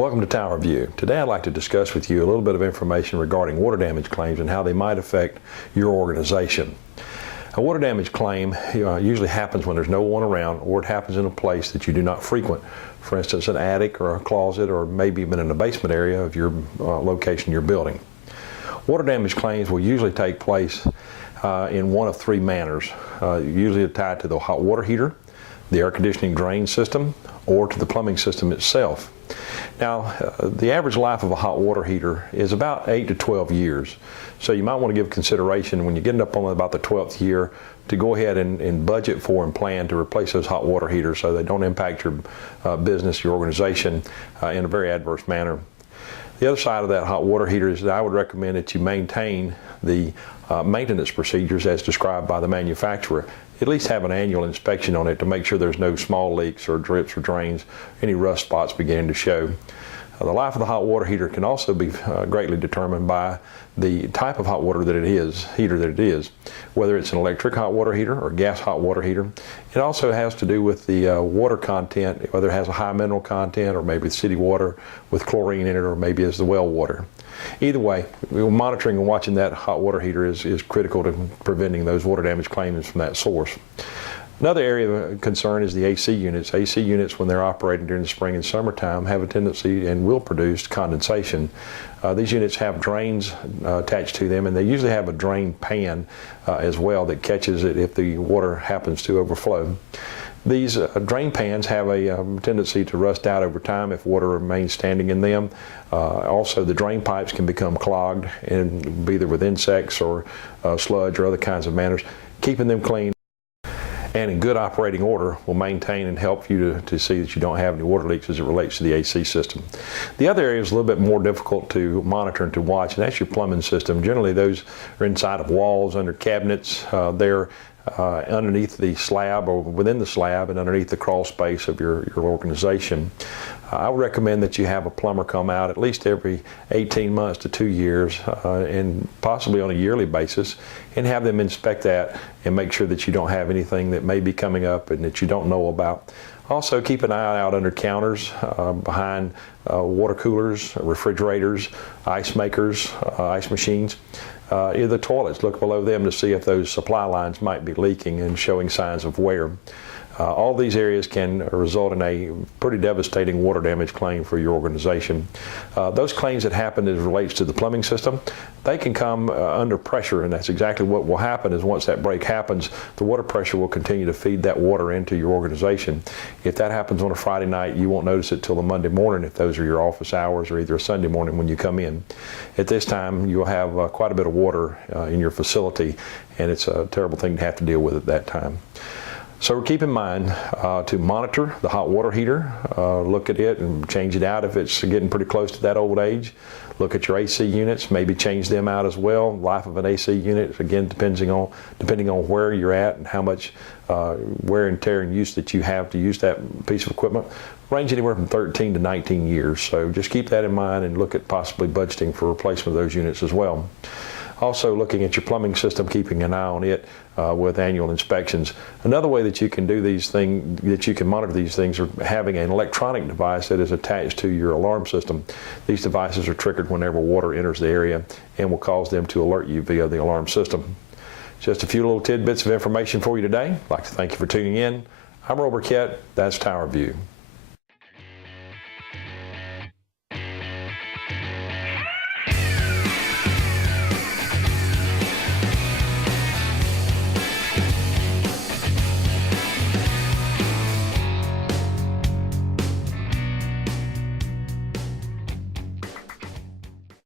Welcome to Tower View. Today I'd like to discuss with you a little bit of information regarding water damage claims and how they might affect your organization. A water damage claim usually happens when there's no one around, or it happens in a place that you do not frequent. For instance, an attic or a closet, or maybe even in the basement area of your location you're building. Water damage claims will usually take place in one of three manners, usually tied to the hot water heater, the air conditioning drain system, or to the plumbing system itself. Now, the average life of a hot water heater is about 8 to 12 years. So you might want to give consideration when you get up on about the 12th year to go ahead and budget for and plan to replace those hot water heaters so they don't impact your business, your organization in a very adverse manner. The other side of that hot water heater is that I would recommend that you maintain the maintenance procedures as described by the manufacturer. At least have an annual inspection on it to make sure there's no small leaks or drips or drains, any rust spots beginning to show. The life of the hot water heater can also be greatly determined by the type of hot water that it is, whether it's an electric hot water heater or gas hot water heater. It also has to do with the water content, whether it has a high mineral content or maybe city water with chlorine in it, or maybe it's the well water. Either way, monitoring and watching that hot water heater is critical to preventing those water damage claims from that source. Another area of concern is the AC units. AC units, when they're operating during the spring and summertime, have a tendency and will produce condensation. These units have drains attached to them, and they usually have a drain pan as well that catches it if the water happens to overflow. These drain pans have a tendency to rust out over time if water remains standing in them. Also, the drain pipes can become clogged, and either with insects or sludge or other kinds of manners. Keeping them clean and in good operating order will maintain and help you to see that you don't have any water leaks as it relates to the AC system. The other area is a little bit more difficult to monitor and to watch, and that's your plumbing system. Generally, those are inside of walls, under cabinets. They're underneath the slab or within the slab and underneath the crawl space of your organization. I would recommend that you have a plumber come out at least every 18 months to 2 years and possibly on a yearly basis, and have them inspect that and make sure that you don't have anything that may be coming up and that you don't know about. Also, keep an eye out under counters, behind water coolers, refrigerators, ice makers, ice machines. The toilets, look below them to see if those supply lines might be leaking and showing signs of wear. All these areas can result in a pretty devastating water damage claim for your organization. Those claims that happen as relates to the plumbing system, they can come under pressure, and that's exactly what will happen. Is once that break happens, the water pressure will continue to feed that water into your organization. If that happens on a Friday night, you won't notice it till the Monday morning if those are your office hours, or either a Sunday morning when you come in. At this time, you'll have quite a bit of water in your facility, and it's a terrible thing to have to deal with at that time. So keep in mind to monitor the hot water heater, look at it and change it out if it's getting pretty close to that old age. Look at your AC units, maybe change them out as well. Life of an AC unit, again, depending on where you're at and how much wear and tear and use that you have to use that piece of equipment, range anywhere from 13 to 19 years. So just keep that in mind and look at possibly budgeting for replacement of those units as well. Also, looking at your plumbing system, keeping an eye on it with annual inspections. Another way that you can do these things, that you can monitor these things, are having an electronic device that is attached to your alarm system. These devices are triggered whenever water enters the area and will cause them to alert you via the alarm system. Just a few little tidbits of information for you today. I'd like to thank you for tuning in. I'm Roy Burkett. That's Tower View.